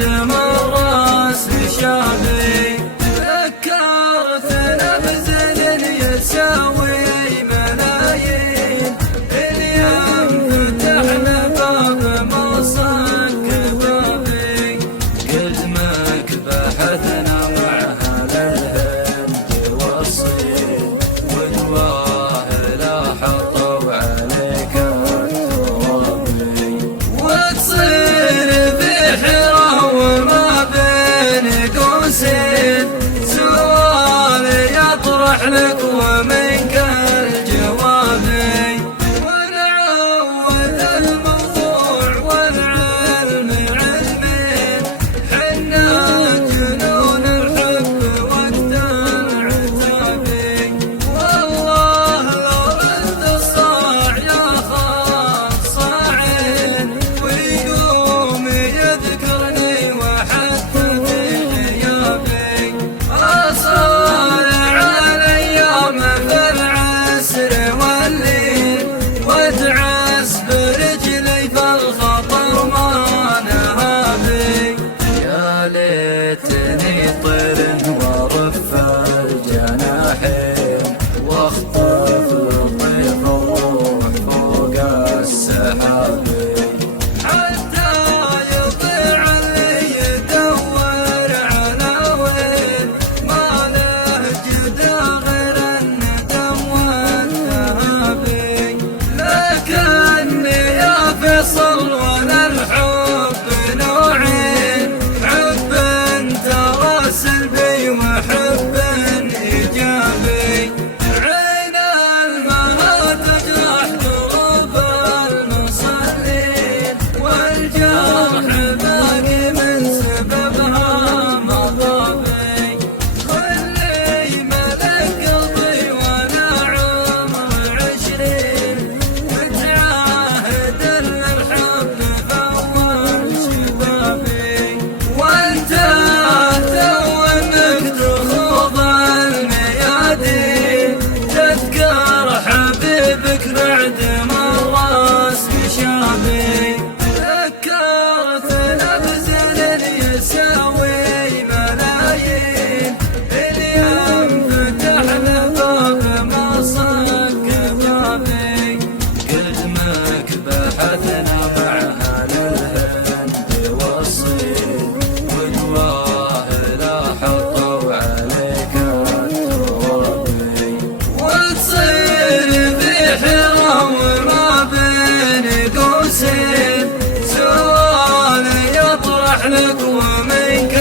بعد مرة شابي، ذكرتنا بزن يساوي ملايين، اليوم فتحنا باب مصك بابي، قد ماك بحثنا مع أهل الهند والصين، والواهل لا حطوا عليك الترابي، وتصير في حيرة وما بين قوسين سؤال يطرح لك ومنك الجوابي، ونعود الموضوع والعلم علمين، حنا جنون الحب والدمع تابي، والله لو رد الصاع ياخذ صاعين، ويقوم يذكرني وحتى في غيابي، أصارع الأيام في العسر والليل، وادعس برجلي فالخطر ما نهابي، يا ليتني طير ورف الجناحين، واخطف لطيف الروح فوق السحاب، حتى يطيع اللي يدور على وين، ما له جدا غير الندم والذهابي، لكني يا فيصل ولا الحب نوعين، حب ترى سلبي وحب ايجابي، عين المها تجرح قلوب المصلين، والجرح باقي من سببها مضابي، واللي ملك قلبي وانا عمري 20، متعاهد للحب فاول شبابي، وانت تو انك تخوض الميادين، تذكر حبيبك بعد مرة شابي، ذكرتنا بزن يساوي ملايين، اليوم فتحنا باب مصك بابي، قد ماك بحثنا مع أهل الهند والصين، والواهل لا حطوا عليك الترابي، وتصير في حيرة وما بين قوسين سؤال يطرح لك ومنك